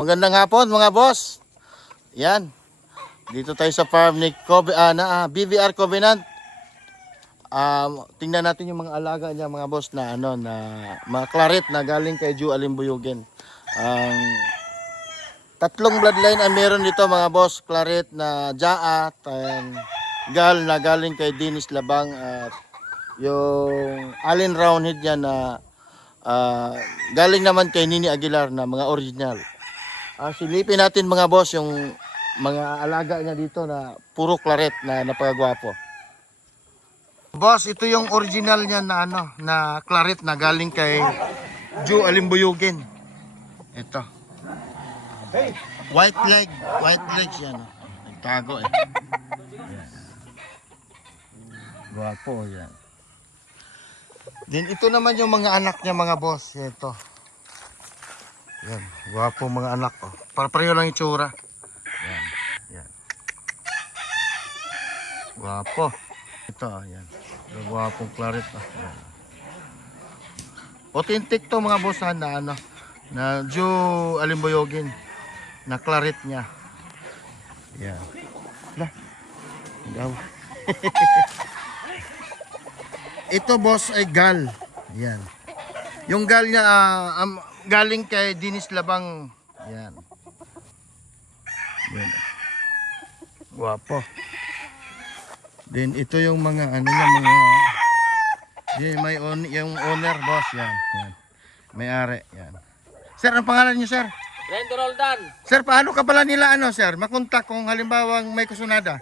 Magandang hapon mga boss. Yan. Dito tayo sa farm ni BVR Covenant. Tingnan natin yung mga alaga niya mga boss na na mga claret na galing kay Ju Alimbuyugin. Ang tatlong bloodline ang meron dito mga boss. Claret na Jaa, Gal na galing kay Dennis Labang at yung Allen Roundhead niya na galing naman kay Nini Aguilar na mga original. Silipin natin mga boss yung mga alaga niya dito na puro claret na napakagwapo. Boss, ito yung original niya na na claret na galing kay Ju Alimbuyugin. Ito. White legs yan. Nagtago eh. Gwapo yan. Then ito naman yung mga anak niya mga boss. Ito. Yan, gwapo mga anak oh. Para-pareho lang itsura. Yan, yan. Gwapo. Ito, yan. Gwapong claret oh. Yan. Authentic to mga boss na na Ju Alimbuyugin na claret niya. Yan. Lah. Daw. Ito boss ay gal. Yan. Yung gal niya galing kay Dennis Labang. Yan. Yan. Guwapo. Then ito yung mga niya mga yung owner boss yan. Yan. May-ari yan. Sir, ang pangalan niyo sir? Rendo Roldan. Sir, paano ka pala nila sir? Makontak kung halimbawa may kusunada.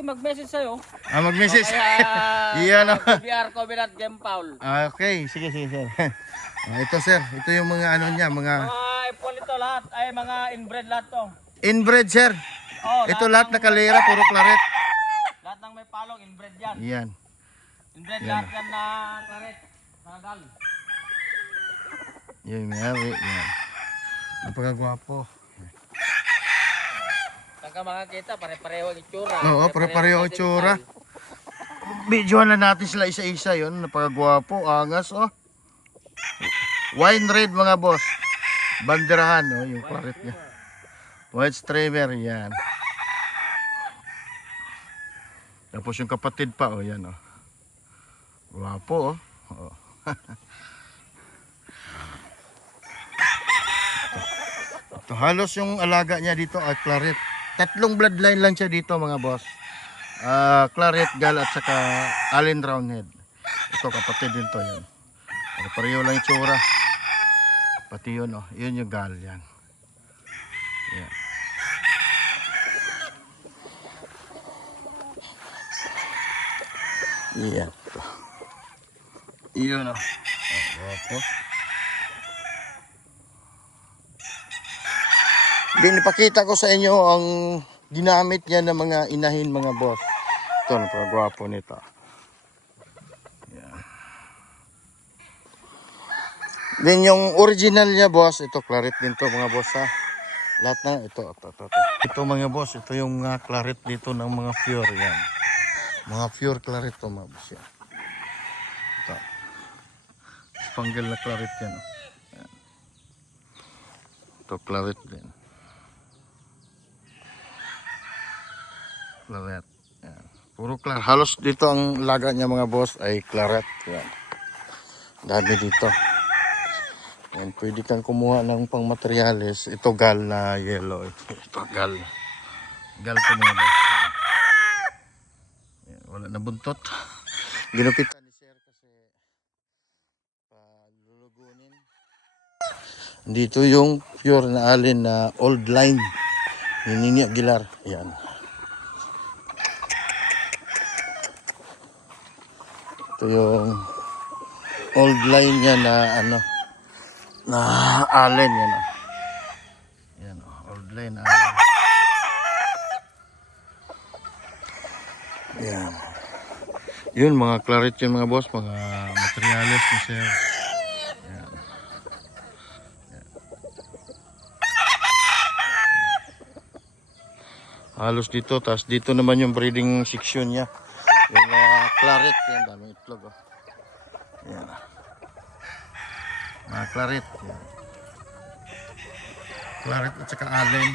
Mag-message sa'yo. Mag-message. Iyan BVR Covenant Game Paul. Okay, sige sir. Ito sir, ito yung mga niya, mga Ipol ito lahat, ay mga inbred lahat to. inbred sir. Oh, Ito lahat na kalera, puro claret. Lahat ng may palong inbred yan. Yan. Inbred Yan. lahat yan na claret. Nagal. Yan, yan. Napakagwapo. Saan ka makakita, pare-pareho ang itsura. Oo, pare-pareho ang itsura. Videoan na natin sila isa-isa yun. Napakagwapo, angas oh. Wine red mga boss. Banderahan oh, yung claret niya. White streamer, yan. Tapos yung kapatid pa oh, yan oh. Gwapo oh. Oh. Ito, halos yung alaga niya dito ay claret. Tatlong bloodline lang siya dito mga boss. Claret, gal at saka Allen Roundhead. Ito kapatid din to yan. Pareho lang itsura. Pati yun oh, yun yung gal yan. Yan. Yan. Yun oh. Opo. Pinipakita ko sa inyo ang ginamit niya ng mga inahin mga boss. Ito, napakagwapo nito. Yan. Then yung original niya boss, ito claret din to mga boss ha. Lahat na ito. Ito mga boss, ito yung claret dito ng mga pure yan. Mga pure claret to mga boss yan. Ito. Spangle na claret yan. Yan. Ito claret din. Claret. Yan. Puro claret. Halos dito ang laga niya mga boss ay claret. Yan. Dami dito. Yan. Pwede kang kumuha ng pang materials. Ito gal na yellow. Ito gal. Gal ko mga boss. Yan. Wala na buntot. Ginupitan ni sir kasi palulugunin. Dito yung pure na alin na old line. Ni Nini Aguilar. Yan. Ito yung old line niya na na Allen yan oh. Yan oh, old line Allen. Yan. Yun mga claret yun mga boss, mga materials ni sir. Yan. Yan. Halos dito, tas dito naman yung breeding section niya. Yung claret, yan, daming itlog oh. Yan. Mga claret. Yan. Claret at saka Allen.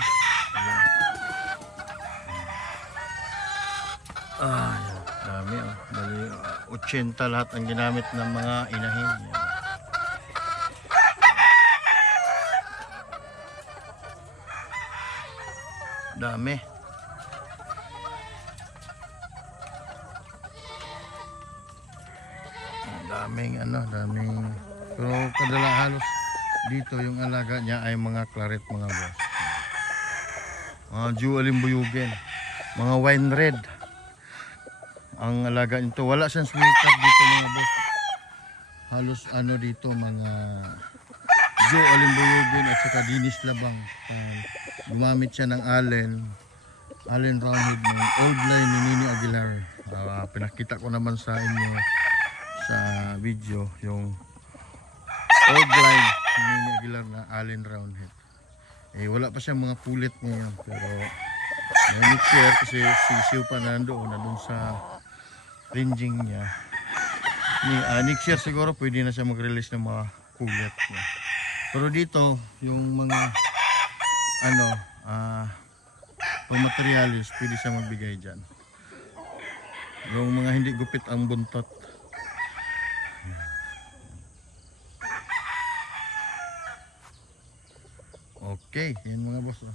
Ah, yan. Dami oh. Bali, 80 lahat ang ginamit ng mga inahin. Yan. Dami. Daming daming. Pero kadala halos dito yung alaga niya ay mga claret mga boss. Mga Jew Alimbuyugin. Mga wine red. Ang alaga nito, wala siyang sweetheart dito mga boss. Halos dito mga Jew Alimbuyugin at saka Dinis Labang. Gumamit siya ng Allen Roundhead, old line ni Nini Aguilar. Pinakita ko naman sa inyo sa video yung old line ni Nini Aguilar na Allen Roundhead. Wala pa siyang mga pulit ngayon pero next year kasi sisiw pa na doon sa ranging niya. Next year siguro pwede na siya mag-release ng mga kulit niya. Pero dito yung mga pang materialis pwede siya magbigay dyan. Yung mga hindi gupit ang buntot. Okay, yan mga boss.